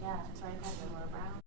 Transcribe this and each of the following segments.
Yeah, it's right next to Laura Brown.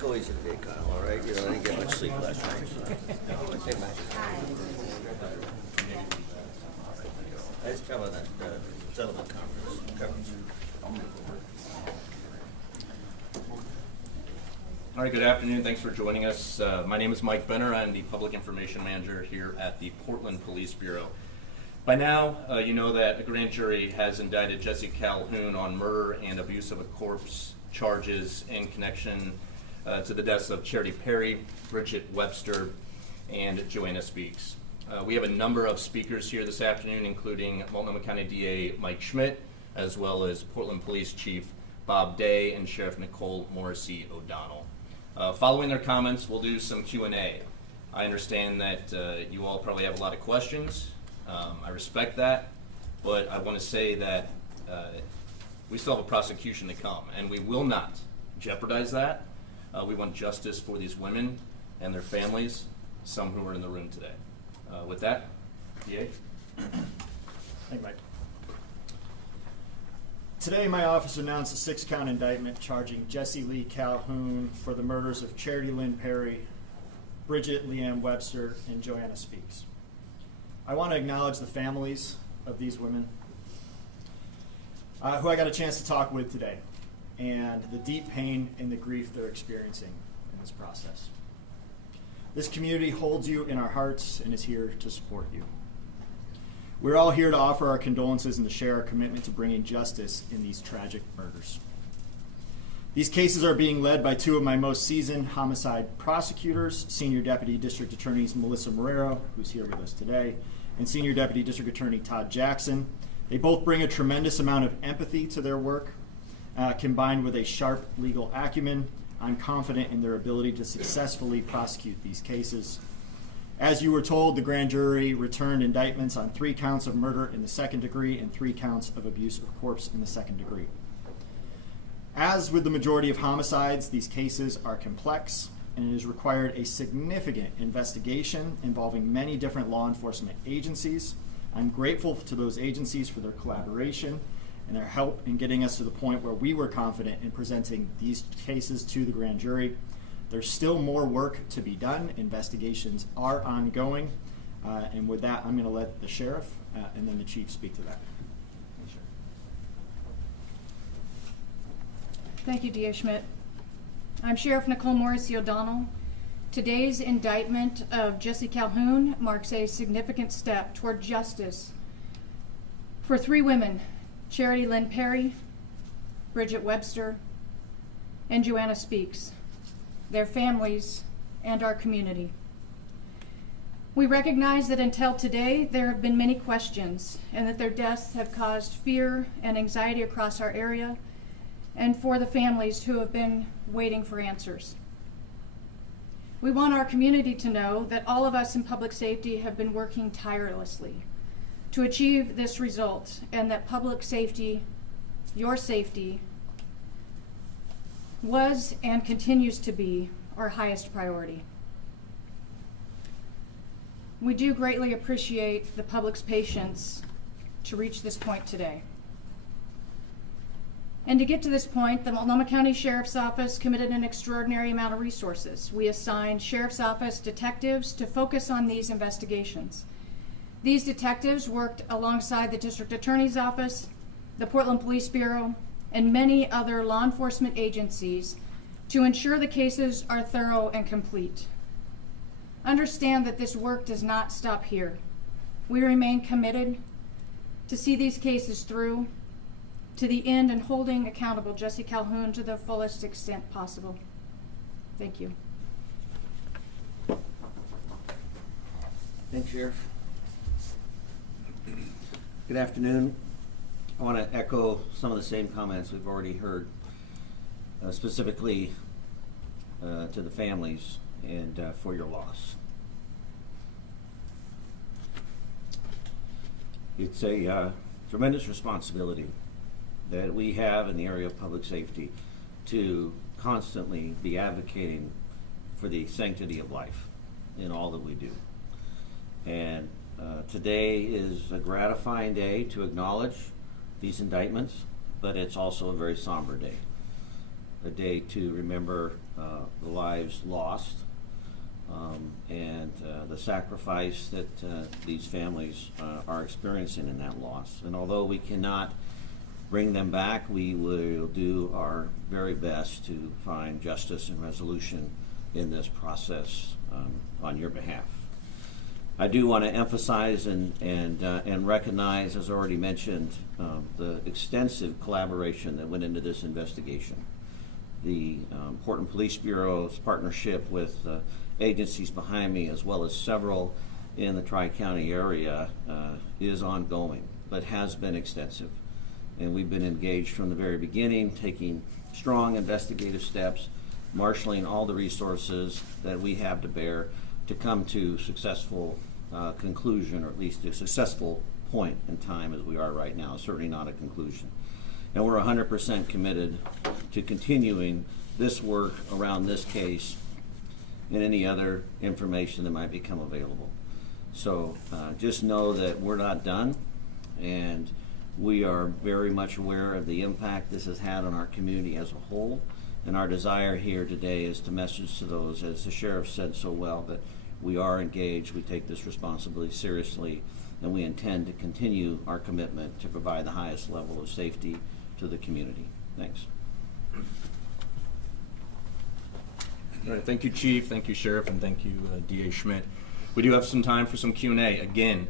Go easy today, Kyle, all right? You know, I didn't get much sleep last night. Hey, Mike. I just come on that settlement conference. All right, good afternoon. Thanks for joining us. My name is Mike Benner. I'm the Public Information Manager here at the Portland Police Bureau. By now, you know that a grand jury has indicted Jesse Calhoun on murder and abuse of a corpse charges in connection to the deaths of Charity Perry, Bridget Webster, and Joanna Speaks. We have a number of speakers here this afternoon, including Multnomah County DA Mike Schmidt, as well as Portland Police Chief Bob Day and Sheriff Nicole Morrisey O'Donnell. Following their comments, we'll do some Q&A. I understand that you all probably have a lot of questions. I respect that, but I want to say that we still have a prosecution to come, and we will not jeopardize that. We want justice for these women and their families, some who are in the room today. With that, DA. Thank you, Mike. Today, my office announced a 6-count indictment charging Jesse Lee Calhoun for the murders of Charity Lynn Perry, Bridget Leanne Webster, and Joanna Speaks. I want to acknowledge the families of these women who I got a chance to talk with today, and the deep pain and the grief they're experiencing in this process. This community holds you in our hearts and is here to support you. We're all here to offer our condolences and to share our commitment to bringing justice in these tragic murders. These cases are being led by 2 of my most seasoned homicide prosecutors, Senior Deputy District Attorneys Melissa Marrero, who's here with us today, and Senior Deputy District Attorney Todd Jackson. They both bring a tremendous amount of empathy to their work, combined with a sharp legal acumen. I'm confident in their ability to successfully prosecute these cases. As you were told, the grand jury returned indictments on 3 counts of murder in the 2nd degree and 3 counts of abuse of corpse in the 2nd degree. As with the majority of homicides, these cases are complex, and it has required a significant investigation involving many different law enforcement agencies. I'm grateful to those agencies for their collaboration and their help in getting us to the point where we were confident in presenting these cases to the grand jury. There's still more work to be done. Investigations are ongoing. And with that, I'm going to let the sheriff and then the chief speak to that. Thank you, DA Schmidt. I'm Sheriff Nicole Morrisey O'Donnell. Today's indictment of Jesse Calhoun marks a significant step toward justice for 3 women, Charity Lynn Perry, Bridget Webster, and Joanna Speaks, their families, and our community. We recognize that until today, there have been many questions and that their deaths have caused fear and anxiety across our area and for the families who have been waiting for answers. We want our community to know that all of us in public safety have been working tirelessly to achieve this result, and that public safety, your safety, was and continues to be our highest priority. We do greatly appreciate the public's patience to reach this point today. And to get to this point, the Multnomah County Sheriff's Office committed an extraordinary amount of resources. We assigned Sheriff's Office detectives to focus on these investigations. These detectives worked alongside the District Attorney's Office, the Portland Police Bureau, and many other law enforcement agencies to ensure the cases are thorough and complete. Understand that this work does not stop here. We remain committed to see these cases through to the end and holding accountable Jesse Calhoun to the fullest extent possible. Thank you. Thanks, Sheriff. Good afternoon. I want to echo some of the same comments we've already heard, specifically to the families and for your loss. It's a tremendous responsibility that we have in the area of public safety to constantly be advocating for the sanctity of life in all that we do. And today is a gratifying day to acknowledge these indictments, but it's also a very somber day. A day to remember the lives lost and the sacrifice that these families are experiencing in that loss. And although we cannot bring them back, we will do our very best to find justice and resolution in this process on your behalf. I do want to emphasize and recognize, as already mentioned, the extensive collaboration that went into this investigation. The Portland Police Bureau's partnership with agencies behind me, as well as several in the Tri-County area, is ongoing, but has been extensive. And we've been engaged from the very beginning, taking strong investigative steps, marshaling all the resources that we have to bear to come to successful conclusion, or at least a successful point in time as we are right now. Certainly not a conclusion. And we're 100% committed to continuing this work around this case and any other information that might become available. So just know that we're not done, and we are very much aware of the impact this has had on our community as a whole. And our desire here today is to message to those, as the sheriff said so well, that we are engaged, we take this responsibility seriously, and we intend to continue our commitment to provide the highest level of safety to the community. Thanks. All right, thank you, Chief, thank you, Sheriff, and thank you, DA Schmidt. We do have some time for some Q&A. Again,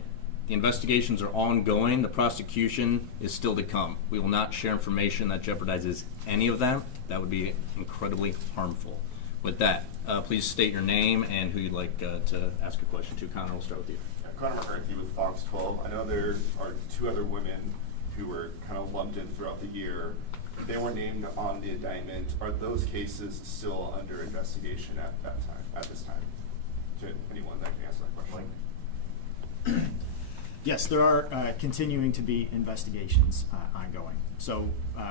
the investigations are ongoing. The prosecution is still to come. We will not share information that jeopardizes any of them. That would be incredibly harmful. With that, please state your name and who you'd like to ask a question to. Connor, we'll start with you. Connor McCarthy with Fox 12. I know there are 2 other women who were kind of lumped in throughout the year. They were named on the indictment. Are those cases still under investigation at this time? To anyone that can answer that question. Yes, there are continuing to be investigations ongoing. So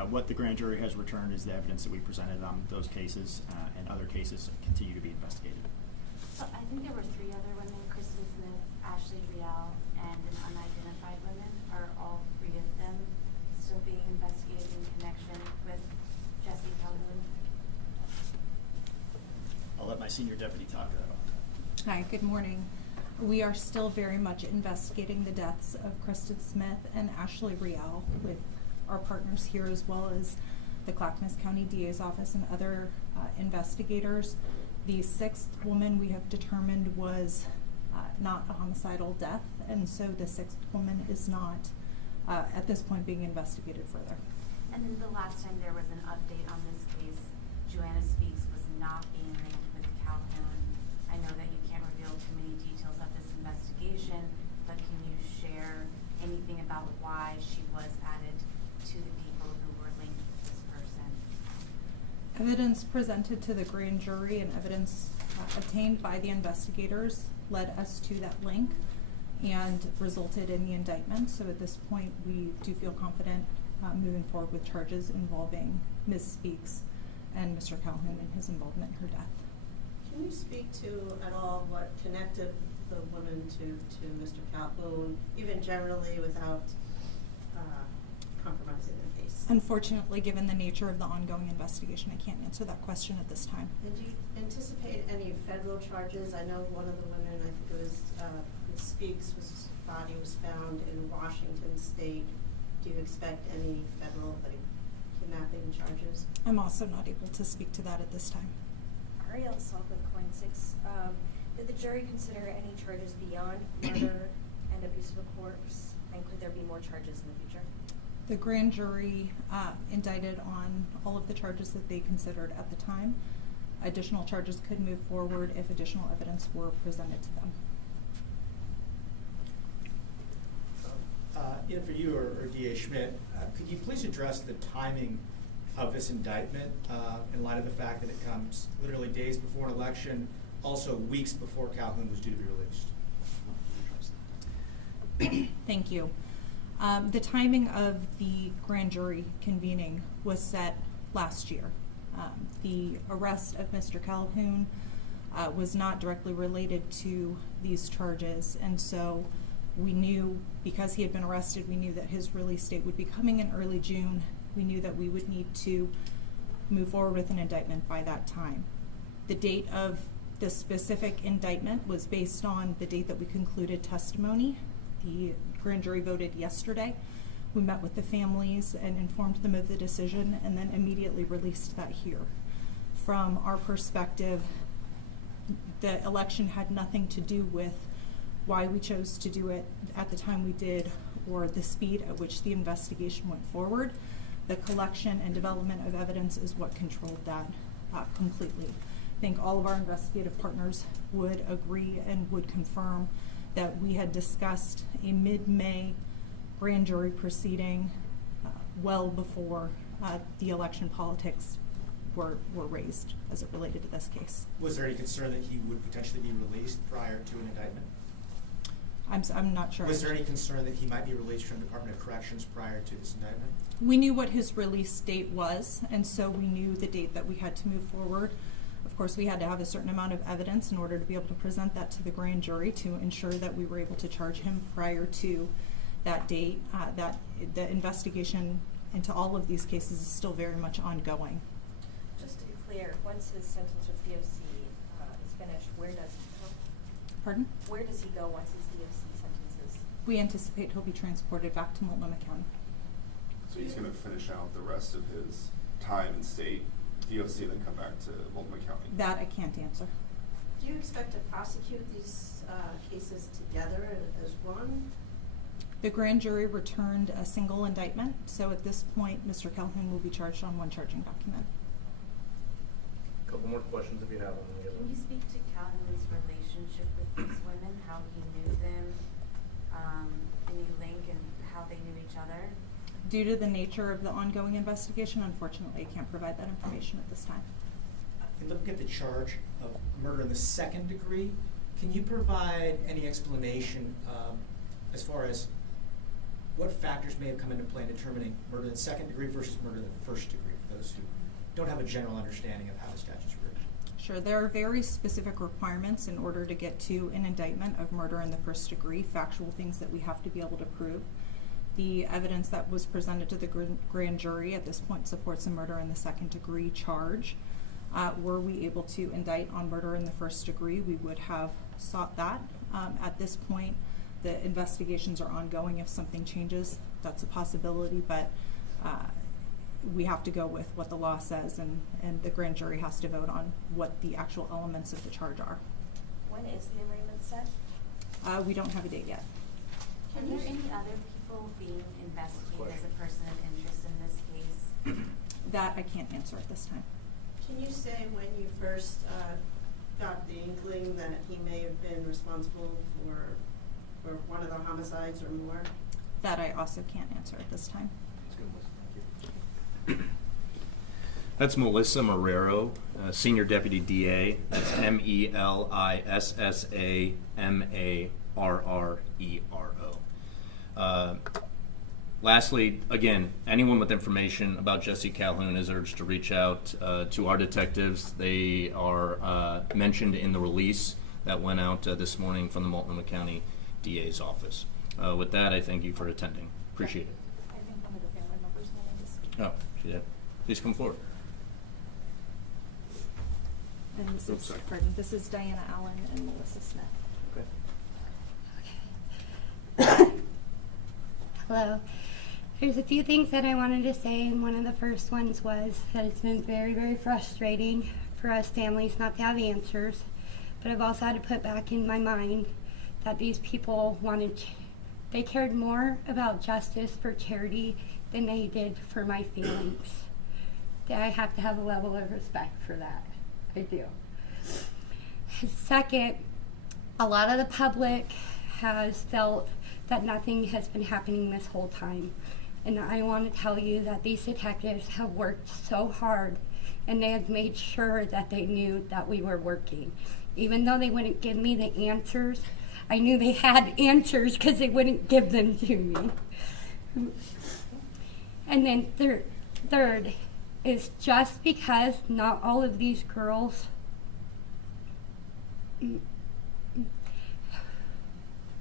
what the grand jury has returned is the evidence that we presented on those cases, and other cases continue to be investigated. So I think there were 3 other women, Kristen Smith, Ashley Rial, and an unidentified woman. Are all 3 of them still being investigated in connection with Jesse Calhoun? I'll let my senior deputy talk to that about that. Hi, good morning. We are still very much investigating the deaths of Kristen Smith and Ashley Rial with our partners here, as well as the Clackamas County DA's office and other investigators. The 6th woman we have determined was not a homicidal death, and so the 6th woman is not at this point being investigated further. And then the last time there was an update on this case, Joanna Speaks was not being linked with Calhoun. I know that you can't reveal too many details of this investigation, but can you share anything about why she was added to the people who were linked with this person? Evidence presented to the grand jury and evidence obtained by the investigators led us to that link and resulted in the indictment. So at this point, we do feel confident moving forward with charges involving Ms. Speaks and Mr. Calhoun and his involvement in her death. Can you speak to at all what connected the woman to Mr. Calhoun, even generally without compromising the case? Unfortunately, given the nature of the ongoing investigation, I can't answer that question at this time. And do you anticipate any federal charges? I know one of the women, I think it was Ms. Speaks, body was found in Washington State. Do you expect any federal kidnapping charges? I'm also not able to speak to that at this time. Ariel Salk with Coin 6. Did the jury consider any charges beyond murder and abuse of a corpse? And could there be more charges in the future? The grand jury indicted on all of the charges that they considered at the time. Additional charges could move forward if additional evidence were presented to them. Either for you or DA Schmidt, could you please address the timing of this indictment in light of the fact that it comes literally days before an election, also weeks before Calhoun was due to be released? Thank you. The timing of the grand jury convening was set last year. The arrest of Mr. Calhoun was not directly related to these charges, and so we knew, because he had been arrested, we knew that his release date would be coming in early June. We knew that we would need to move forward with an indictment by that time. The date of the specific indictment was based on the date that we concluded testimony. The grand jury voted yesterday. We met with the families and informed them of the decision, and then immediately released that here. From our perspective, the election had nothing to do with why we chose to do it at the time we did, or the speed at which the investigation went forward. The collection and development of evidence is what controlled that completely. I think all of our investigative partners would agree and would confirm that we had discussed a mid-May grand jury proceeding well before the election politics were raised as it related to this case. Was there any concern that he would potentially be released prior to an indictment? I'm not sure. Was there any concern that he might be released from the Department of Corrections prior to this indictment? We knew what his release date was, and so we knew the date that we had to move forward. Of course, we had to have a certain amount of evidence in order to be able to present that to the grand jury to ensure that we were able to charge him prior to that date. That the investigation into all of these cases is still very much ongoing. Just to be clear, once his sentence with DOC is finished, where does he go? Pardon? Where does he go once his DOC sentence is? We anticipate he'll be transported back to Multnomah County. So he's gonna finish out the rest of his time in state DOC, then come back to Multnomah County? That I can't answer. Do you expect to prosecute these cases together as one? The grand jury returned a single indictment, so at this point, Mr. Calhoun will be charged on one charging document. Couple more questions if you have them. Can you speak to Calhoun's relationship with these women, how he knew them, any link and how they knew each other? Due to the nature of the ongoing investigation, unfortunately, I can't provide that information at this time. In looking at the charge of murder in the second degree, can you provide any explanation as far as what factors may have come into play in determining murder in the second degree versus murder in the first degree, for those who don't have a general understanding of how the statute's written? Sure, there are very specific requirements in order to get to an indictment of murder in the first degree, factual things that we have to be able to prove. The evidence that was presented to the grand jury at this point supports a murder in the second degree charge. Were we able to indict on murder in the first degree, we would have sought that. At this point, the investigations are ongoing. If something changes, that's a possibility, but we have to go with what the law says, and the grand jury has to vote on what the actual elements of the charge are. When is the arraignment set? We don't have a date yet. Are there any other people being investigated as a person of interest in this case? That I can't answer at this time. Can you say when you first got the inkling that he may have been responsible for one of the homicides or more? That I also can't answer at this time. That's Melissa Marrero, Senior Deputy DA. That's Melissa Marrero. Lastly, again, anyone with information about Jesse Calhoun is urged to reach out to our detectives. They are mentioned in the release that went out this morning from the Multnomah County DA's office. With that, I thank you for attending. Appreciate it. I think one of the family members wanted to speak. Oh, she did. Please come forward. And this Oops, is, sorry. pardon, this is Diana Allen and Melissa Smith. Okay. Hello. There's a few things that I wanted to say, and one of the first ones was that it's been very, very frustrating for us families not to have answers. But I've also had to put back in my mind that these people they cared more about justice for charity than they did for my feelings. I have to have a level of respect for that. I do. Second, a lot of the public has felt that nothing has been happening this whole time. And I want to tell you that these detectives have worked so hard, and they have made sure that they knew that we were working. Even though they wouldn't give me the answers, I knew they had answers because they wouldn't give them to me. And then third is just because not all of these girls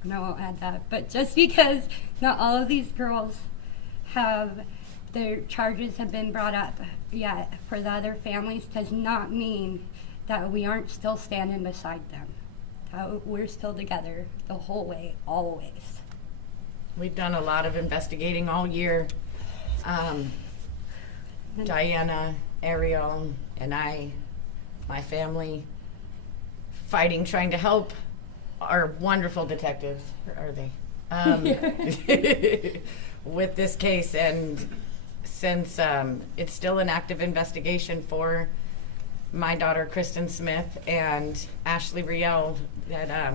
no, I'll add that. But just because not all of these girls their charges have been brought up yet for the other families does not mean that we aren't still standing beside them. That we're still together the whole way, always. We've done a lot of investigating all year. Diana, Ariel, and I, my family, fighting, trying to help our wonderful detectives, or are they? With this case, and since it's still an active investigation for my daughter Kristen Smith and Ashley Riel, that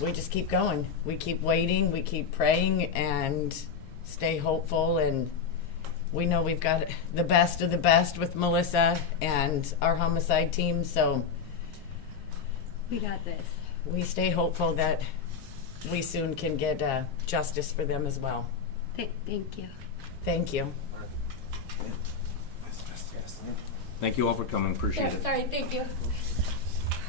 we just keep going. We keep waiting, we keep praying, and stay hopeful. And we know we've got the best of the best with Melissa and our homicide team, so We got this. we stay hopeful that we soon can get justice for them as well. Thank you. Thank you. Thank you all for coming, appreciate it. Sorry, thank you.